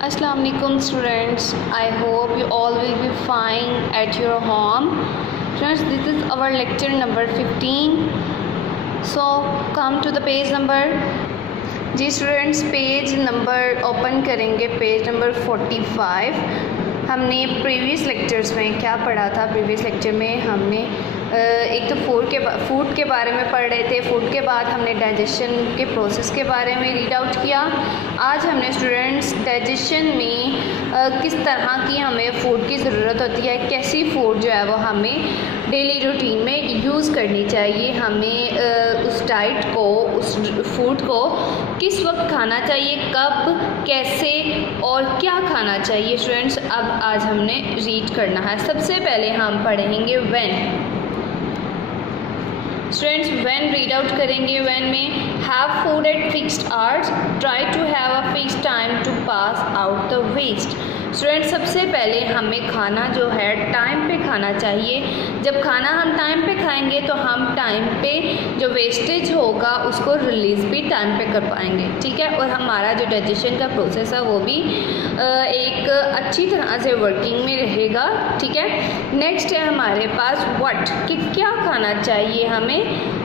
Assalamu alaikum students. I hope you all will be fine at your home. Students, this is our lecture number 15. So come to the page number. जी students page number open करेंगे, page number 45। हमने previous lectures में क्या पढ़ा था? Previous lecture में हमने एक तो फूड के बारे में पढ़ रहे थे। फूड के बाद हमने डाइजेशन के प्रोसेस के बारे में रीड आउट किया। आज हमने स्टूडेंट्स डाइजेशन में किस तरह की हमें फ़ूड की ज़रूरत होती है, कैसी फ़ूड जो है वो हमें डेली रूटीन में यूज़ करनी चाहिए, हमें उस डाइट को, उस फूड को किस वक्त खाना चाहिए, कब, कैसे और क्या खाना चाहिए। स्टूडेंट्स अब आज हमने रीड करना है। सबसे पहले हम पढ़ेंगे when. Students when read out करेंगे। व्हेन में have food at fixed hours, try to have a fixed time to pass out the waste. Students सबसे पहले हमें खाना जो है टाइम पे खाना चाहिए। जब खाना हम टाइम पे खाएंगे तो हम टाइम पे जो वेस्टेज होगा उसको रिलीज़ भी टाइम पे कर पाएंगे, ठीक है, और हमारा जो डाइजेशन का प्रोसेस है वो भी एक अच्छी तरह से वर्किंग में रहेगा, ठीक है। नेक्स्ट है हमारे पास व्हाट, कि क्या खाना चाहिए हमें।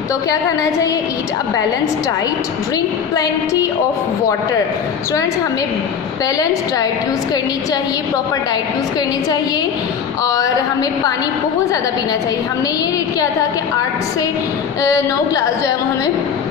तो क्या खाना चाहिए? Eat a balance diet, drink plenty of water. Students हमें बैलेंस डाइट यूज़ करनी चाहिए, प्रॉपर डाइट यूज़ करनी चाहिए और हमें पानी बहुत ज़्यादा पीना चाहिए। हमने ये रीड किया था कि 8 से 9 ग्लास जो है वो हमें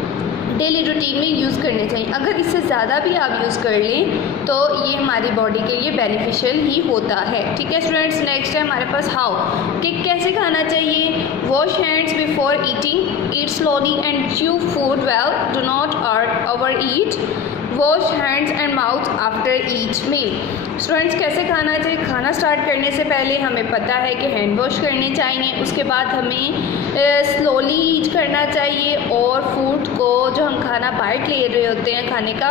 डेली रूटीन में यूज़ करने चाहिए। अगर इससे ज़्यादा भी आप यूज़ कर लें तो ये हमारी बॉडी के लिए बेनिफिशियल ही होता है, ठीक है स्टूडेंट्स। नेक्स्ट है हमारे पास हाउ, कि कैसे खाना चाहिए। Wash hands before eating, eat slowly and chew food well, do not over eat, wash hands and mouth after each meal. Students कैसे खाना चाहिए? खाना स्टार्ट करने से पहले हमें पता है कि हैंड वॉश करने चाहिए, उसके बाद हमें स्लोली ईट करना चाहिए और फूड को जो हम खाना बाइट ले रहे होते हैं खाने का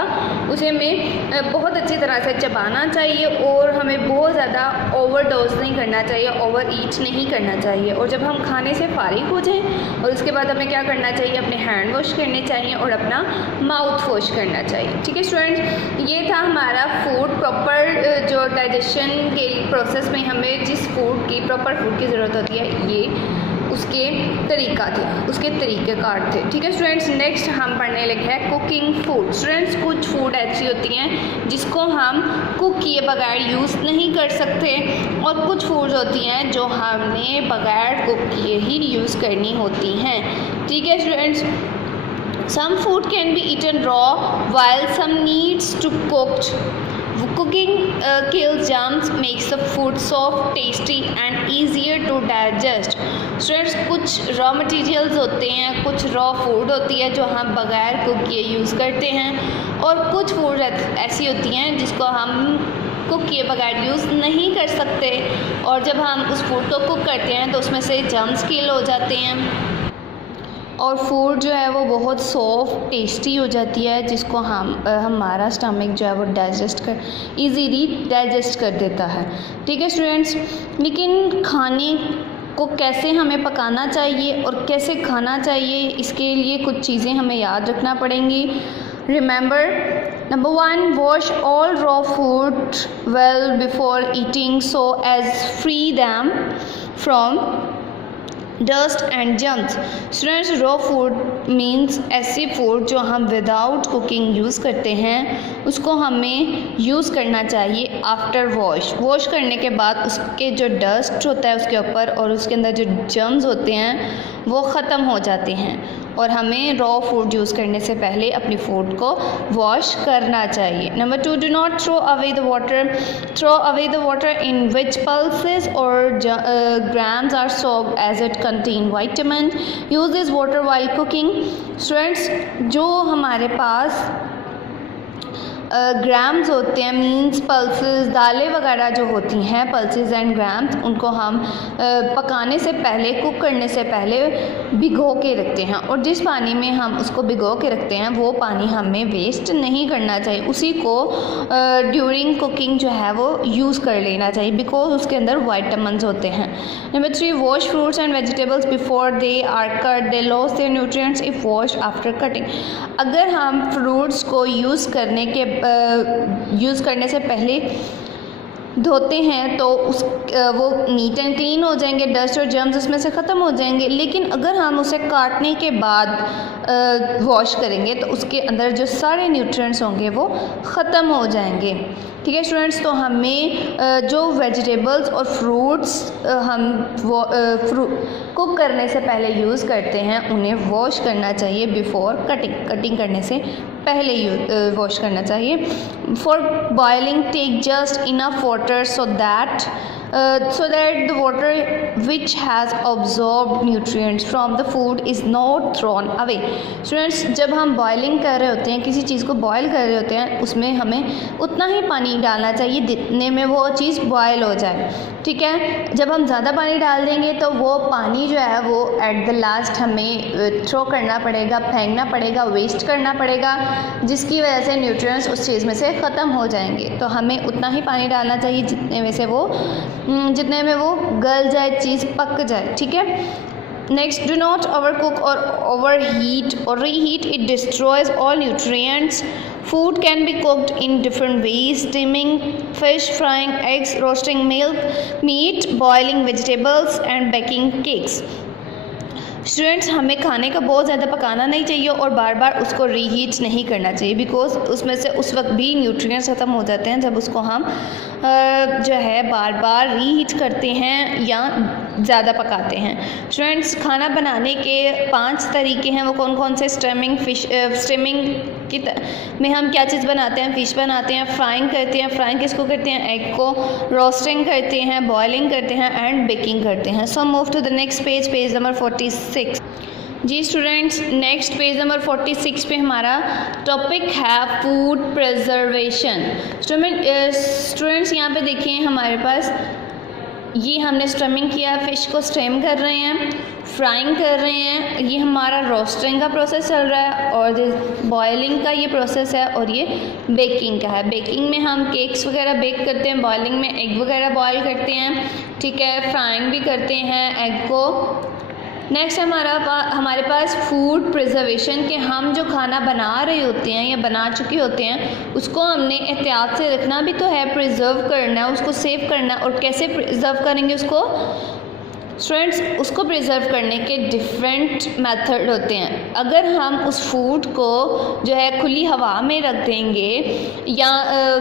उसे हमें बहुत अच्छी तरह से चबाना चाहिए और हमें बहुत ज़्यादा ओवरडोज नहीं करना चाहिए, ओवर ईट नहीं करना चाहिए। और जब हम खाने से फारिग हो जाएं और उसके बाद हमें क्या करना चाहिए? अपने हैंड वॉश करने चाहिए और अपना माउथ वॉश करना चाहिए, ठीक है स्टूडेंट्स। ये था हमारा फूड प्रॉपर जो डाइजेशन के प्रोसेस में हमें जिस फूड की प्रॉपर फूड की ज़रूरत होती है, ये उसके तरीका थे, उसके तरीक़ेकार थे, ठीक है स्टूडेंट्स। नेक्स्ट हम पढ़ने लगे हैं कुकिंग फूड। स्टूडेंट्स कुछ फूड ऐसी होती हैं जिसको हम कुक किए बगैर यूज़ नहीं कर सकते और कुछ फूड्स होती हैं जो हमने बगैर कुक किए ही यूज़ करनी होती हैं, ठीक है students. Some food can be eaten raw while some needs to cooked. Cooking kills germs, makes the food soft, tasty and easier to digest. Students कुछ रॉ मटेरियल्स होते हैं, कुछ रॉ फूड होती है जो हम बगैर कुक किए यूज़ करते हैं और कुछ फूड ऐसी होती हैं जिसको हम कुक किए बगैर यूज़ नहीं कर सकते और जब हम उस फूड को कुक करते हैं तो उसमें से जर्म्स किल हो जाते हैं और फूड जो है वो बहुत सॉफ्ट टेस्टी हो जाती है जिसको हमारा स्टमक जो है वो इजीली डाइजेस्ट कर देता है, ठीक है स्टूडेंट्स। लेकिन खाने को कैसे हमें पकाना चाहिए और कैसे खाना चाहिए, इसके लिए कुछ चीज़ें हमें याद रखना पड़ेंगी। Remember, number 1, wash all raw food well before eating so as free them from dust and germs. Students raw food means ऐसी फूड जो हम विदाउट कुकिंग यूज़ करते हैं उसको हमें यूज़ करना चाहिए आफ्टर वॉश करने के बाद उसके जो डस्ट होता है उसके ऊपर और उसके अंदर जो जर्म्स होते हैं वो ख़त्म हो जाते हैं और हमें रॉ फूड यूज़ करने से पहले अपनी फूड को वॉश करना चाहिए। Number 2, do not throw away the water in which pulses और grams are soaked as it contain vitamin, use this water while cooking. Students जो हमारे पास ग्राम्स होते हैं मीन्स पल्सेस, दालें वगैरह जो होती हैं पल्सेस एंड ग्राम्स, उनको हम पकाने से पहले, कुक करने से पहले भिगो के रखते हैं और जिस पानी में हम उसको भिगो के रखते हैं वो पानी हमें वेस्ट नहीं करना चाहिए, उसी को ड्यूरिंग कुकिंग जो है वो यूज़ कर लेना चाहिए बिकॉज उसके अंदर वाइटामिन्स होते हैं। Number 3, wash fruits and vegetables before they are cut, they loss their nutrients if wash after cutting. अगर हम फ्रूट्स को यूज़ करने के यूज़ करने से पहले धोते हैं तो वो नीट एंड क्लीन हो जाएंगे, डस्ट और जर्म्स उसमें से ख़त्म हो जाएंगे। लेकिन अगर हम उसे काटने के बाद वॉश करेंगे तो उसके अंदर जो सारे न्यूट्रिएंट्स होंगे वो ख़त्म हो जाएंगे। ठीक है स्टूडेंट्स, तो हमें जो वेजिटेबल्स और फ्रूट्स हम कुक करने से पहले यूज़ करते हैं उन्हें वॉश करना चाहिए बिफ़ोर कटिंग करने से पहले वॉश करना चाहिए। For boiling take just enough water so that the water which has absorbed nutrients from the food is not thrown away। Students, जब हम बॉइलिंग कर रहे होते हैं, किसी चीज़ को बॉयल कर रहे होते हैं, उसमें हमें उतना ही पानी डालना चाहिए जितने में वो चीज़ बॉयल हो जाए। ठीक है, जब हम ज़्यादा पानी डाल देंगे तो वो पानी जो है वो एट द लास्ट हमें थ्रो करना पड़ेगा, फेंकना पड़ेगा, वेस्ट करना पड़ेगा, जिसकी वजह से न्यूट्रिएंट्स उस चीज़ में से ख़त्म हो जाएंगे। तो हमें उतना ही पानी डालना चाहिए जितने में वो गल जाए, चीज़ पक जाए। ठीक है, next, do not over cook और ओवर हीट और reheat, it destroys all nutrients. Food can be cooked in different ways: steaming fish, frying eggs, roasting meat, boiling vegetables and baking cakes। Students, हमें खाने का बहुत ज़्यादा पकाना नहीं चाहिए और बार बार उसको रीहीट नहीं करना चाहिए, बिकॉज उसमें से उस वक्त भी न्यूट्रिएंट्स ख़त्म हो जाते हैं जब उसको हम जो है बार बार रीहीट करते हैं या ज़्यादा पकाते हैं। स्टूडेंट्स, खाना बनाने के 5 तरीके हैं, वो कौन कौन से? स्टीमिंग में हम क्या चीज़ बनाते हैं? फ़िश बनाते हैं, फ्राइंग करते हैं, फ्राइंग किसको करते हैं? एग को, रोस्टिंग करते हैं, बॉइलिंग करते हैं एंड बेकिंग करते हैं। So move to the next page number 46। जी स्टूडेंट्स, नेक्स्ट पेज नंबर 46 पे हमारा टॉपिक है फूड प्रिजर्वेशन। स्टूडेंट्स यहाँ पे देखिए हमारे पास ये हमने स्टमिंग किया, फ़िश को स्टीम कर रहे हैं, फ्राइंग कर रहे हैं, ये हमारा रोस्टिंग का प्रोसेस चल रहा है और बॉइलिंग का ये प्रोसेस है और ये बेकिंग का है। बेकिंग में हम केक्स वगैरह बेक करते हैं, बॉइलिंग में एग वगैरह बॉयल करते हैं। ठीक है, फ्राइंग भी करते हैं एग को। नेक्स्ट हमारे पास फूड प्रिजर्वेशन के हम जो खाना बना रहे होते हैं या बना चुके होते हैं उसको हमने एहतियात से रखना भी तो है, प्रिजर्व करना है, उसको सेव करना है। और कैसे प्रिजर्व करेंगे उसको? स्टूडेंट्स, उसको प्रिजर्व करने के डिफरेंट मेथड होते हैं। अगर हम उस फूड को जो है खुली हवा में रख देंगे या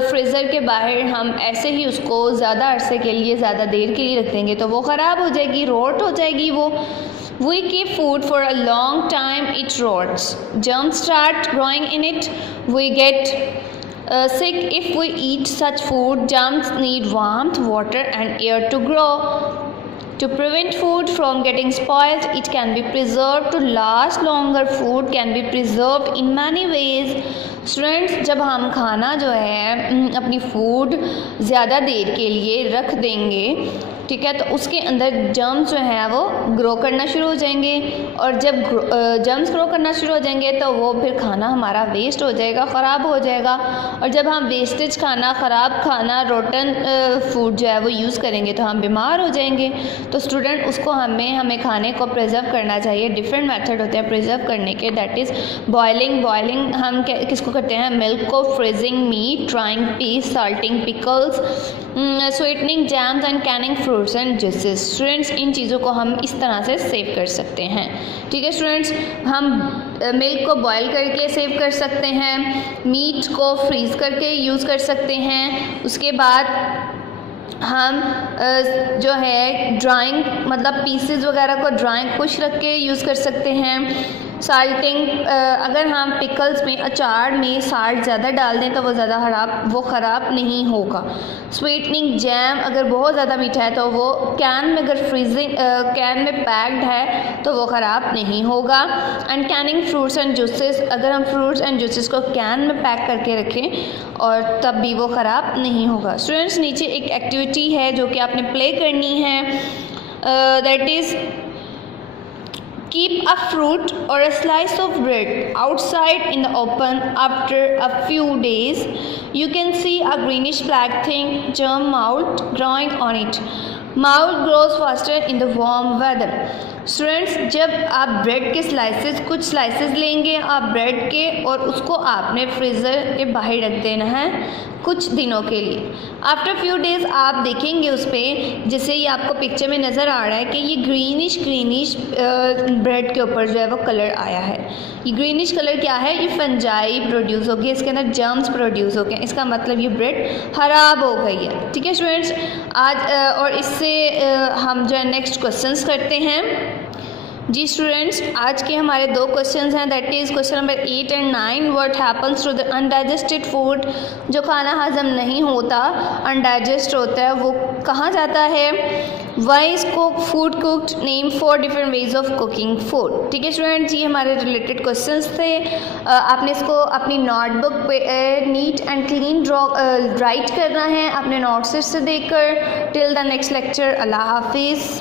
फ्रीज़र के बाहर हम ऐसे ही उसको ज़्यादा अरसे के लिए, ज़्यादा देर के लिए रख देंगे तो वो ख़राब हो जाएगी, रोट हो जाएगी वो। We keep food for a long time, it rots. Germs start growing in it. We get sick if we eat such food. Germs need warmth, water and air to grow. To prevent food from getting spoiled, it can be preserved to last longer. Food can be preserved in many ways. Students, जब हम खाना जो है अपनी food ज़्यादा देर के लिए रख देंगे, ठीक है, तो उसके अंदर जर्म्स जो हैं वो ग्रो करना शुरू हो जाएंगे और जब जर्म्स ग्रो करना शुरू हो जाएंगे तो वो फिर खाना हमारा वेस्ट हो जाएगा, ख़राब हो जाएगा। और जब हम वेस्टेज खाना, ख़राब खाना, रोटन फूड जो है वो यूज़ करेंगे तो हम बीमार हो जाएंगे। तो स्टूडेंट, उसको हमें खाने को प्रिजर्व करना चाहिए। डिफरेंट मेथड होते हैं प्रिजर्व करने के, दैट इज़ बॉइलिंग हम किसको करते हैं? मिल्क को, freezing meat, drying peas, salting pickles, sweetening jams and canning fruits and juices. Students, इन चीज़ों को हम इस तरह से सेव कर सकते हैं। ठीक है स्टूडेंट्स, हम मिल्क को बॉयल करके सेव कर सकते हैं, मीट को फ्रीज़ करके यूज़ कर सकते हैं। उसके बाद हम जो है ड्राइंग मतलब पीसेस वगैरह को ड्राइंग खुश रख के यूज़ कर सकते हैं। साल्टिंग, अगर हम पिकल्स में, अचार में साल्ट ज़्यादा डाल दें तो वो ख़राब नहीं होगा। स्वीटनिंग जैम, अगर बहुत ज़्यादा मीठा है तो वो कैन में, अगर कैन में पैक्ड है तो वो ख़राब नहीं होगा। And canning fruits and juices, अगर हम फ्रूट्स एंड जूसेस को कैन में पैक करके रखें और तब भी वो ख़राब नहीं होगा। स्टूडेंट्स, नीचे एक एक्टिविटी है जो कि आपने प्ले करनी है, that is keep a fruit or a slice of bread outside in the open. After a few days, you can see a greenish black thing, germ mold, growing on it. Mold grows faster in the warm weather. Students, जब आप bread के slices, कुछ slices लेंगे आप bread के, और उसको आपने फ्रीज़र के बाहर रख देना है कुछ दिनों के लिए। आफ्टर फ्यू डेज़ आप देखेंगे उस पर, जैसे ये आपको पिक्चर में नज़र आ रहा है कि ये ग्रीनिश ब्रेड के ऊपर जो है वो कलर आया है। ये ग्रीनिश कलर क्या है? ये फंजाई प्रोड्यूस हो गया, इसके अंदर जर्म्स प्रोड्यूस हो गए, इसका मतलब ये ब्रेड ख़राब हो गई है। ठीक है स्टूडेंट्स, आज और इससे हम जो है नेक्स्ट क्वेश्चंस करते हैं। जी स्टूडेंट्स, आज के हमारे दो क्वेश्चंस हैं, that is question number 8 and 9। What happens to the undigested food? जो खाना हजम नहीं होता, अनडाइजेस्ट होता है, वो कहाँ जाता है? Why is food cooked? Name 4 different ways of cooking food. ठीक है स्टूडेंट्स, ये हमारे रिलेटेड क्वेश्चंस थे। आपने इसको अपनी नोटबुक पे नीट एंड क्लीन राइट करना है अपने नोट्स से देखकर। टिल द नेक्स्ट लेक्चर, अल्लाह हाफिज़।